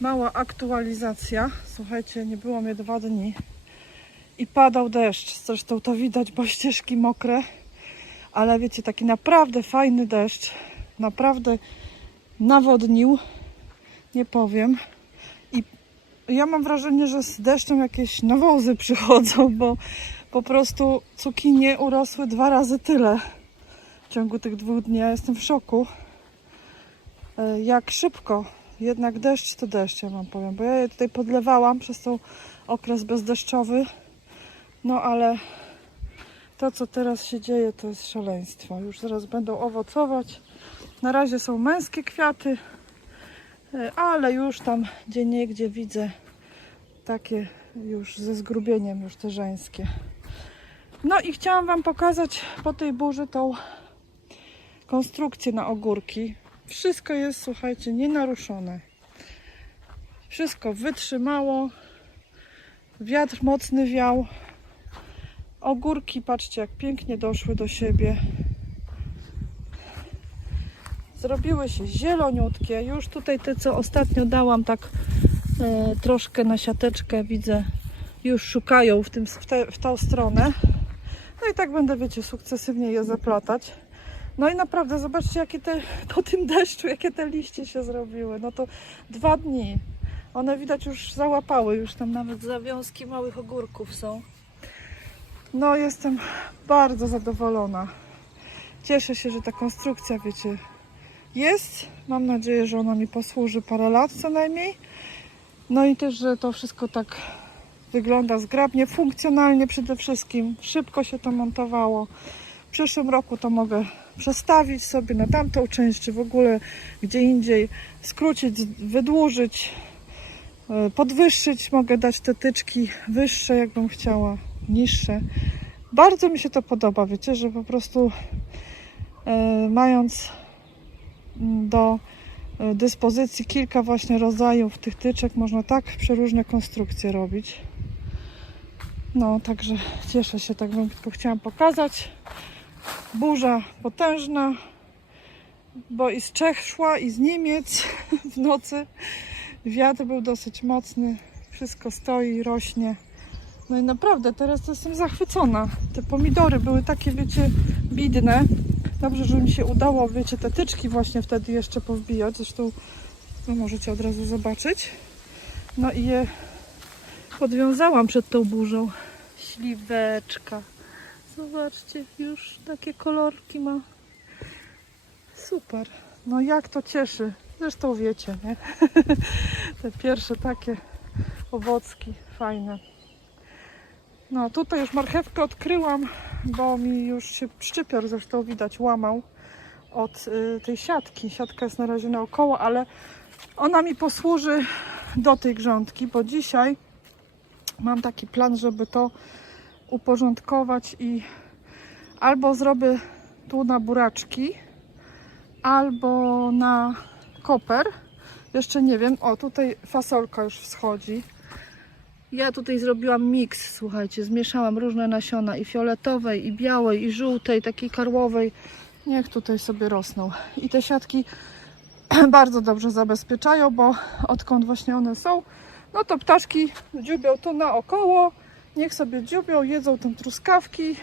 Mała aktualizacja. Słuchajcie, nie było mnie 2 dni i padał deszcz. Zresztą to widać, bo ścieżki mokre. Ale wiecie, taki naprawdę fajny deszcz. Naprawdę nawodnił. Nie powiem. I ja mam wrażenie, że z deszczem jakieś nawozy przychodzą, bo po prostu cukinie urosły 2 razy tyle w ciągu tych 2 dni. Ja jestem w szoku. Jak szybko. Jednak deszcz to deszcz, ja wam powiem, bo ja je tutaj podlewałam przez ten okres bezdeszczowy. No ale to, co teraz się dzieje, to jest szaleństwo. Już zaraz będą owocować. Na razie są męskie kwiaty, ale już tam gdzieniegdzie widzę takie już ze zgrubieniem, już te żeńskie. No i chciałam wam pokazać po tej burzy tą konstrukcję na ogórki. Wszystko jest, słuchajcie, nienaruszone. Wszystko wytrzymało. Wiatr mocny wiał. Ogórki, patrzcie, jak pięknie doszły do siebie. Zrobiły się zieloniutkie. Już tutaj te, co ostatnio dałam tak troszkę na siateczkę, widzę, już szukają w tą stronę. No i tak będę, wiecie, sukcesywnie je zaplatać. No i naprawdę, zobaczcie, jakie po tym deszczu, jakie te liście się zrobiły. No to 2 dni. One widać już załapały, już tam nawet zawiązki małych ogórków są. No jestem bardzo zadowolona. Cieszę się, że ta konstrukcja, wiecie, jest. Mam nadzieję, że ona mi posłuży parę lat co najmniej. No i też, że to wszystko tak wygląda zgrabnie, funkcjonalnie przede wszystkim. Szybko się to montowało. W przyszłym roku to mogę przestawić sobie na tamtą część, czy w ogóle gdzie indziej, skrócić, wydłużyć, podwyższyć. Mogę dać te tyczki wyższe, jakbym chciała, niższe. Bardzo mi się to podoba, wiecie, że po prostu mając do dyspozycji kilka właśnie rodzajów tych tyczek, można tak przeróżne konstrukcje robić. No, także cieszę się, tak wam tylko chciałam pokazać. Burza potężna, bo i z Czech szła, i z Niemiec w nocy. Wiatr był dosyć mocny, wszystko stoi, rośnie. No i naprawdę teraz to jestem zachwycona. Te pomidory były takie, wiecie, bidne. Dobrze, że mi się udało, wiecie, te tyczki właśnie wtedy jeszcze powbijać. Zresztą no, możecie od razu zobaczyć. No i je podwiązałam przed tą burzą. Śliweczka. Zobaczcie, już takie kolorki ma. Super. No jak to cieszy. Zresztą wiecie, nie? Te pierwsze takie owocki fajne. No tutaj już marchewkę odkryłam. bo mi już się szczypior zresztą widać łamał od tej siatki. Siatka jest na razie naokoło, ale ona mi posłuży do tej grządki, bo dzisiaj mam taki plan, żeby to uporządkować i albo zrobię tu na buraczki, albo na koper. Jeszcze nie wiem. O, tutaj fasolka już wschodzi. Ja tutaj zrobiłam miks, słuchajcie, zmieszałam różne nasiona i fioletowej, i białej, i żółtej, takiej karłowej. Niech tutaj sobie rosną. I te siatki bardzo dobrze zabezpieczają, bo odkąd właśnie one są, no to ptaszki dziubią tu naokoło. Niech sobie dziubią, jedzą tam truskawki.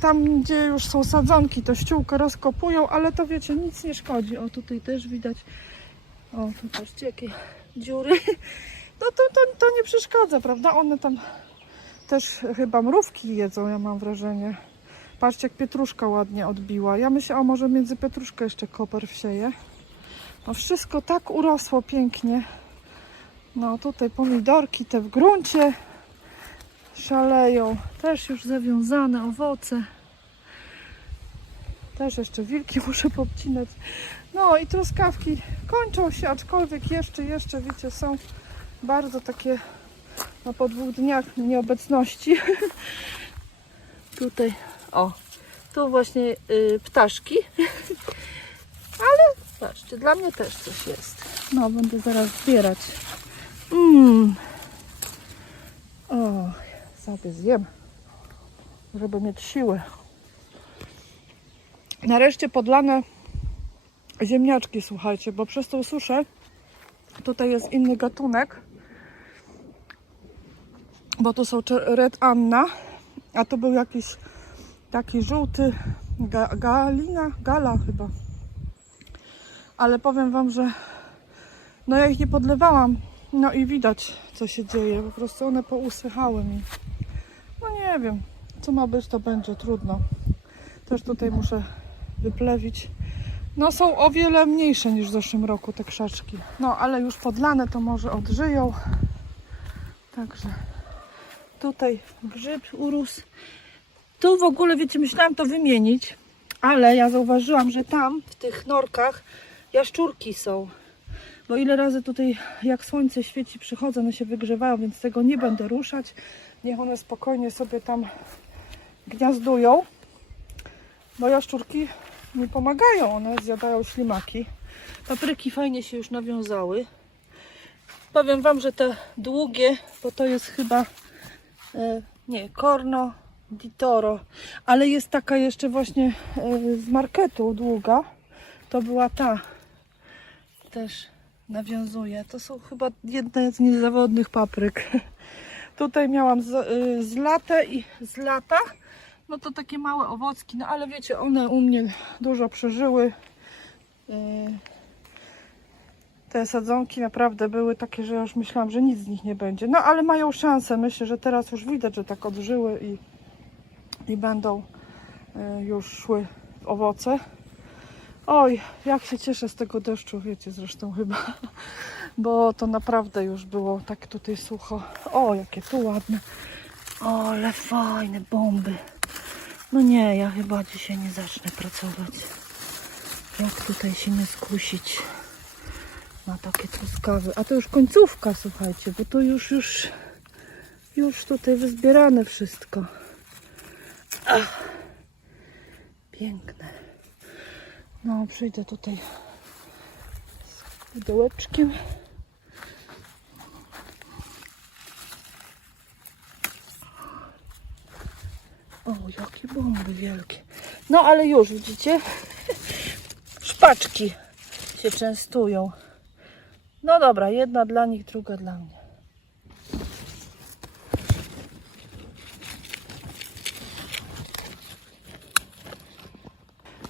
Tam, gdzie już są sadzonki, to ściółkę rozkopują, ale to wiecie, nic nie szkodzi. O, tutaj też widać. O, tu patrzcie, jakie dziury. No to nie przeszkadza, prawda? One tam też chyba mrówki jedzą, ja mam wrażenie. Patrzcie, jak pietruszka ładnie odbiła. Ja myślę, o może między pietruszkę jeszcze koper wsieję. No wszystko tak urosło pięknie. No tutaj pomidorki te w gruncie szaleją. Też już zawiązane owoce. Też jeszcze wilki muszę popcinać. No i truskawki kończą się, aczkolwiek jeszcze wiecie, są bardzo takie, no po 2 dniach nieobecności. Tutaj, o, tu właśnie ptaszki. Ale patrzcie, dla mnie też coś jest. No, będę zaraz zbierać. O, sobie zjem, żeby mieć siłę. Nareszcie podlane ziemniaczki, słuchajcie, bo przez tą suszę tutaj jest inny gatunek, bo tu są Red Anna, a to był jakiś taki żółty Gala chyba. Ale powiem wam, że no ja ich nie podlewałam, no i widać, co się dzieje, po prostu one pousychały mi. No nie wiem, co ma być, to będzie, trudno. Też tutaj muszę wyplewić. No są o wiele mniejsze niż w zeszłym roku te krzaczki. No ale już podlane to może odżyją. Także tutaj grzyb urósł. Tu w ogóle, wiecie, myślałam to wymienić, ale ja zauważyłam, że tam w tych norkach jaszczurki są. Bo ile razy tutaj jak słońce świeci przychodzę, one się wygrzewają, więc tego nie będę ruszać. Niech one spokojnie sobie tam gniazdują. Bo jaszczurki nie pomagają, one zjadają ślimaki. Papryki fajnie się już nawiązały. Powiem wam, że te długie, bo to jest chyba nie, Corno di Toro, ale jest taka jeszcze właśnie z marketu długa. To była ta. Też nawiązuje. To są chyba jedne z niezawodnych papryk. Tutaj miałam z latę i z lata. No to takie małe owocki, no ale wiecie, one u mnie dużo przeżyły. Te sadzonki naprawdę były takie, że ja już myślałam, że nic z nich nie będzie. No ale mają szansę. Myślę, że teraz już widać, że tak odżyły i będą już szły w owoce. Oj, jak się cieszę z tego deszczu, wiecie zresztą chyba. Bo to naprawdę już było tak tutaj sucho. O, jakie tu ładne. O, ale fajne bomby. No nie, ja chyba dzisiaj nie zacznę pracować. Jak tutaj się nie skusić na takie truskawy. A to już końcówka, słuchajcie, bo to już tutaj wyzbierane wszystko. Ach, piękne. No, przyjdę tutaj z pudełeczkiem. O, jakie bomby wielkie. No, ale już widzicie, szpaczki się częstują. No dobra, jedna dla nich, druga dla mnie.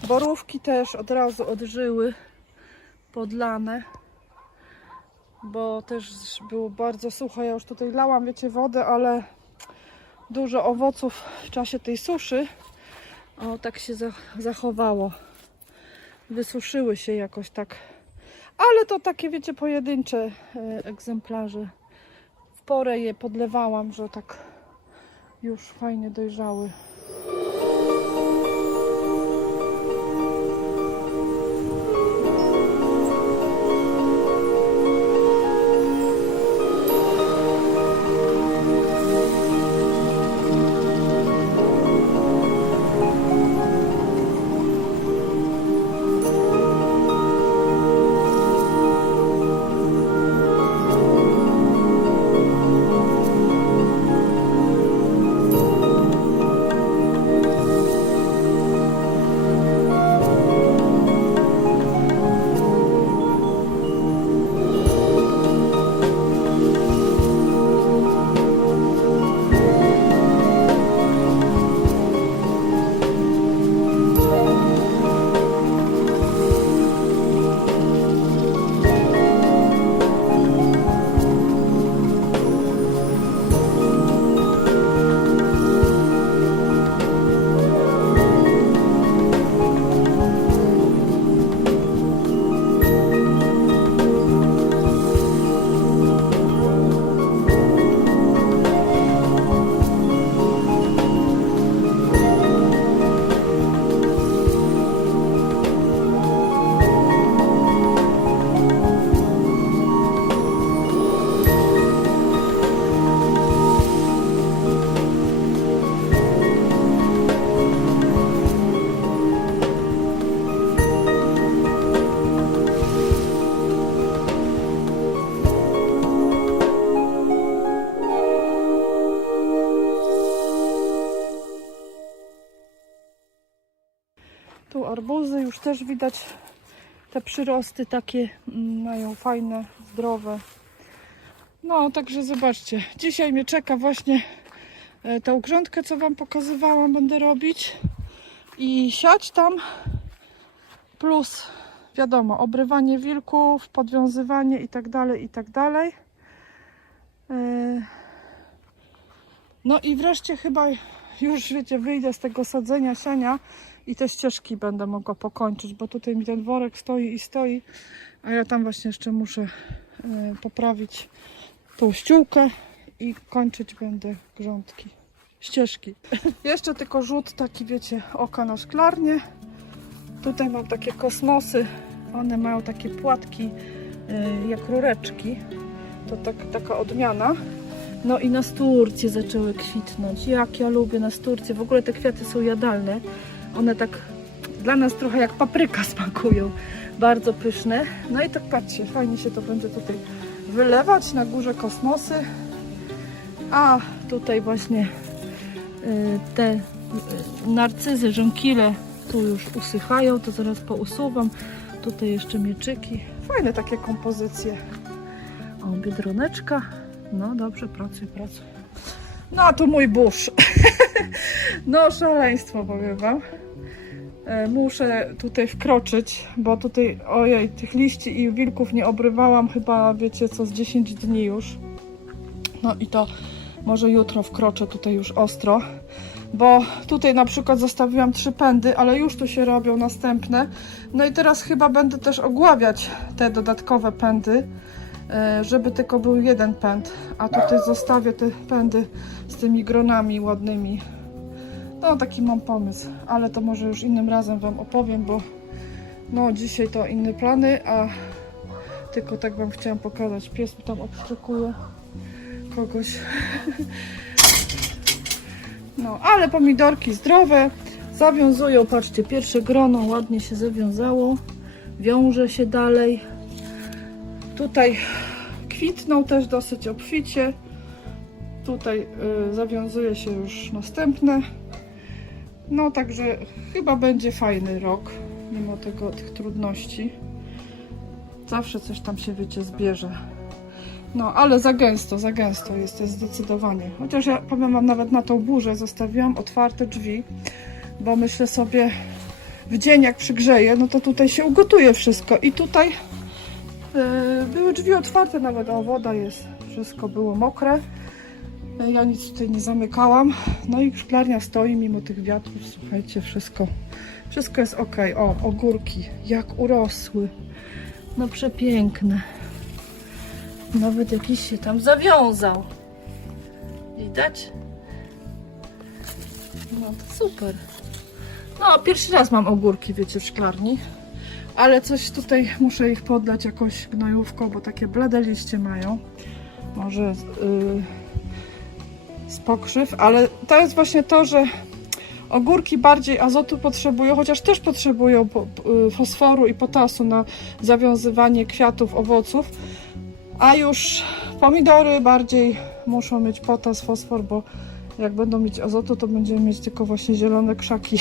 Borówki też od razu odżyły, podlane, bo też było bardzo sucho. Ja już tutaj lałam, wiecie, wodę, ale dużo owoców w czasie tej suszy, o, tak się zachowało. Wysuszyły się jakoś tak, ale to takie, wiecie, pojedyncze egzemplarze. W porę je podlewałam, że tak już fajnie dojrzały. Tu arbuzy już też widać, te przyrosty takie mają fajne, zdrowe. No także zobaczcie, dzisiaj mnie czeka właśnie tą grządkę, co wam pokazywałam, będę robić i siać tam, plus wiadomo, obrywanie wilków, podwiązywanie i tak dalej, i tak dalej. No i wreszcie chyba już, wiecie, wyjdę z tego sadzenia, siania i te ścieżki będę mogła pokończyć, bo tutaj mi ten worek stoi i stoi, a ja tam właśnie jeszcze muszę poprawić tą ściółkę i kończyć będę grządki, ścieżki. Jeszcze tylko rzut taki, wiecie, oka na szklarnię. Tutaj mam takie kosmosy, one mają takie płatki jak rureczki, to taka odmiana. No i nasturcje zaczęły kwitnąć. Jak ja lubię nasturcje. W ogóle te kwiaty są jadalne. One tak dla nas trochę jak papryka smakują. Bardzo pyszne. No i tak patrzcie, fajnie się to będzie tutaj wylewać. Na górze kosmosy. A tutaj właśnie te narcyzy, żonkile tu już usychają. To zaraz pousuwam. Tutaj jeszcze mieczyki. Fajne takie kompozycje. O, biedroneczka. No dobrze, pracuj. No a tu mój burz. No szaleństwo, powiem wam. Muszę tutaj wkroczyć, bo tutaj, ojej, tych liści i wilków nie obrywałam chyba, wiecie co, z 10 dni już. No i to może jutro wkroczę tutaj już ostro, bo tutaj na przykład zostawiłam 3 pędy, ale już tu się robią następne. No i teraz chyba będę też ogławiać te dodatkowe pędy, żeby tylko był jeden pęd, a tutaj zostawię te pędy z tymi gronami ładnymi. No taki mam pomysł, ale to może już innym razem wam opowiem, bo no dzisiaj to inne plany, a tylko tak wam chciałam pokazać. Pies mi tam obszczekuje kogoś. No ale pomidorki zdrowe, zawiązują, patrzcie, pierwsze grono ładnie się zawiązało, wiąże się dalej. Tutaj kwitną też dosyć obficie. Tutaj zawiązuje się już następne. No także chyba będzie fajny rok, mimo tych trudności. Zawsze coś tam się, wiecie, zbierze. No ale za gęsto jest to zdecydowanie. Chociaż ja powiem wam, nawet na tą burzę zostawiłam otwarte drzwi, bo myślę sobie, w dzień jak przygrzeje, no to tutaj się ugotuje wszystko. I tutaj były drzwi otwarte nawet, o, woda jest, wszystko było mokre. Ja nic tutaj nie zamykałam. No i szklarnia stoi mimo tych wiatrów, słuchajcie, wszystko jest ok. O, ogórki, jak urosły. No przepiękne. Nawet jakiś się tam zawiązał. Widać? No to super. No, pierwszy raz mam ogórki, wiecie, w szklarni. Ale coś tutaj, muszę ich podlać jakąś gnojówką, bo takie blade liście mają. Może z pokrzyw, ale to jest właśnie to, że ogórki bardziej azotu potrzebują, chociaż też potrzebują fosforu i potasu na zawiązywanie kwiatów, owoców, a już pomidory bardziej muszą mieć potas, fosfor, bo jak będą mieć azotu, to będziemy mieć tylko właśnie zielone krzaki.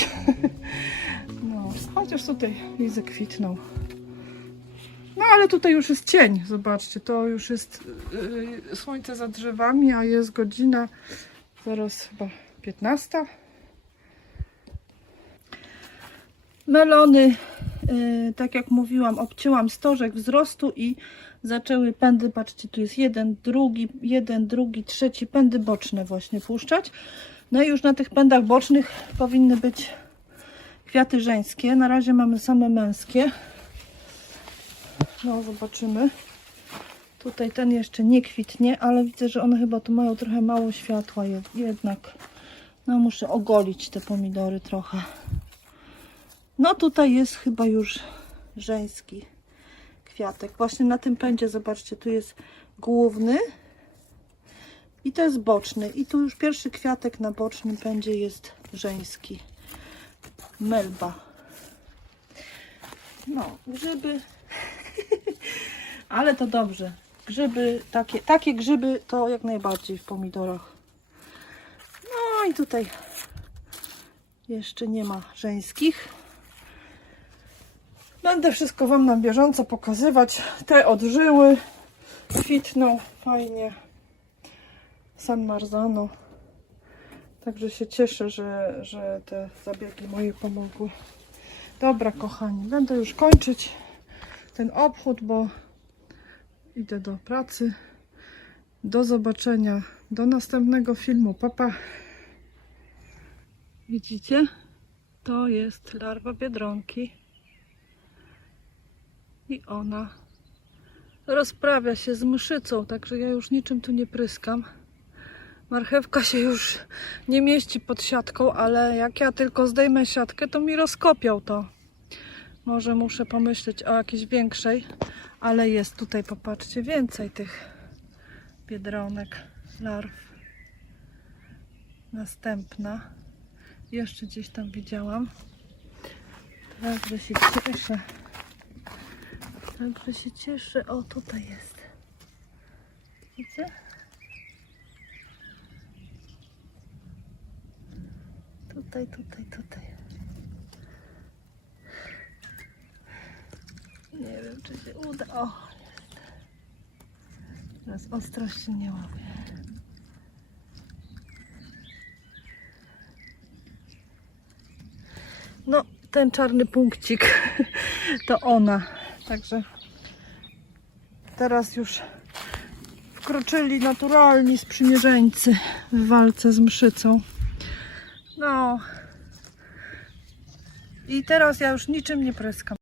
No, chociaż tutaj widzę kwitną. No ale tutaj już jest cień, zobaczcie, to już jest słońce za drzewami, a jest godzina zaraz chyba 15. Melony, tak jak mówiłam, obcięłam stożek wzrostu i zaczęły pędy, patrzcie, tu jest jeden, drugi, trzeci, pędy boczne właśnie puszczać. No i już na tych pędach bocznych powinny być kwiaty żeńskie. Na razie mamy same męskie. No, zobaczymy. Tutaj ten jeszcze nie kwitnie, ale widzę, że one chyba tu mają trochę mało światła jednak. No, muszę ogolić te pomidory trochę. No, tutaj jest chyba już żeński kwiatek. Właśnie na tym pędzie, zobaczcie, tu jest główny i to jest boczny. I tu już pierwszy kwiatek na bocznym pędzie jest żeński. Melba. No, grzyby. Ale to dobrze. Grzyby, takie grzyby to jak najbardziej w pomidorach. No i tutaj jeszcze nie ma żeńskich. Będę wszystko Wam na bieżąco pokazywać. Te odżyły, kwitną fajnie. San Marzano. Także się cieszę, że te zabiegi moje pomogły. Dobra, kochani, będę już kończyć ten obchód, bo idę do pracy. Do zobaczenia, do następnego filmu. Pa, pa. Widzicie? To jest larwa biedronki. I ona rozprawia się z mszycą, także ja już niczym tu nie pryskam. Marchewka się już nie mieści pod siatką, ale jak ja tylko zdejmę siatkę, to mi rozkopią to. Może muszę pomyśleć o jakiejś większej, ale jest tutaj, popatrzcie, więcej tych biedronek, larw. Następna. Jeszcze gdzieś tam widziałam. Także się cieszę. Także się cieszę. O, tutaj jest. Widzicie? Tutaj. Nie wiem, czy się uda. O, jest. Teraz ostrości nie łapię. No, ten czarny punkcik to ona. Także teraz już wkroczyli naturalni sprzymierzeńcy w walce z mszycą. No i teraz ja już niczym nie pryskam.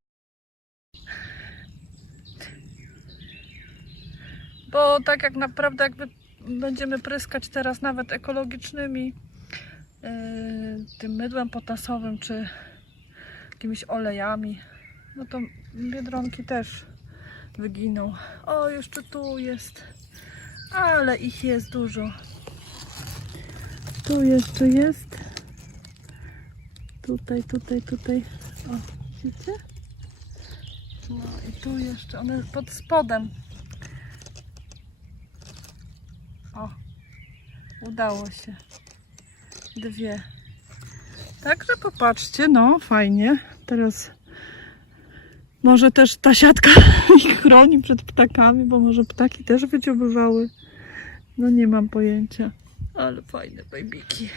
Bo tak jak naprawdę jakby będziemy pryskać teraz nawet ekologicznymi tym mydłem potasowym czy jakimiś olejami, no to biedronki też wyginą. O, jeszcze tu jest, ale ich jest dużo. Tu jeszcze jest. Tutaj. O, widzicie? No i tu jeszcze, one pod spodem. O, udało się. Dwie. Także popatrzcie, no fajnie. Teraz może też ta siatka ich chroni przed ptakami, bo może ptaki też wydziobywały. No nie mam pojęcia. Ale fajne bajbiki.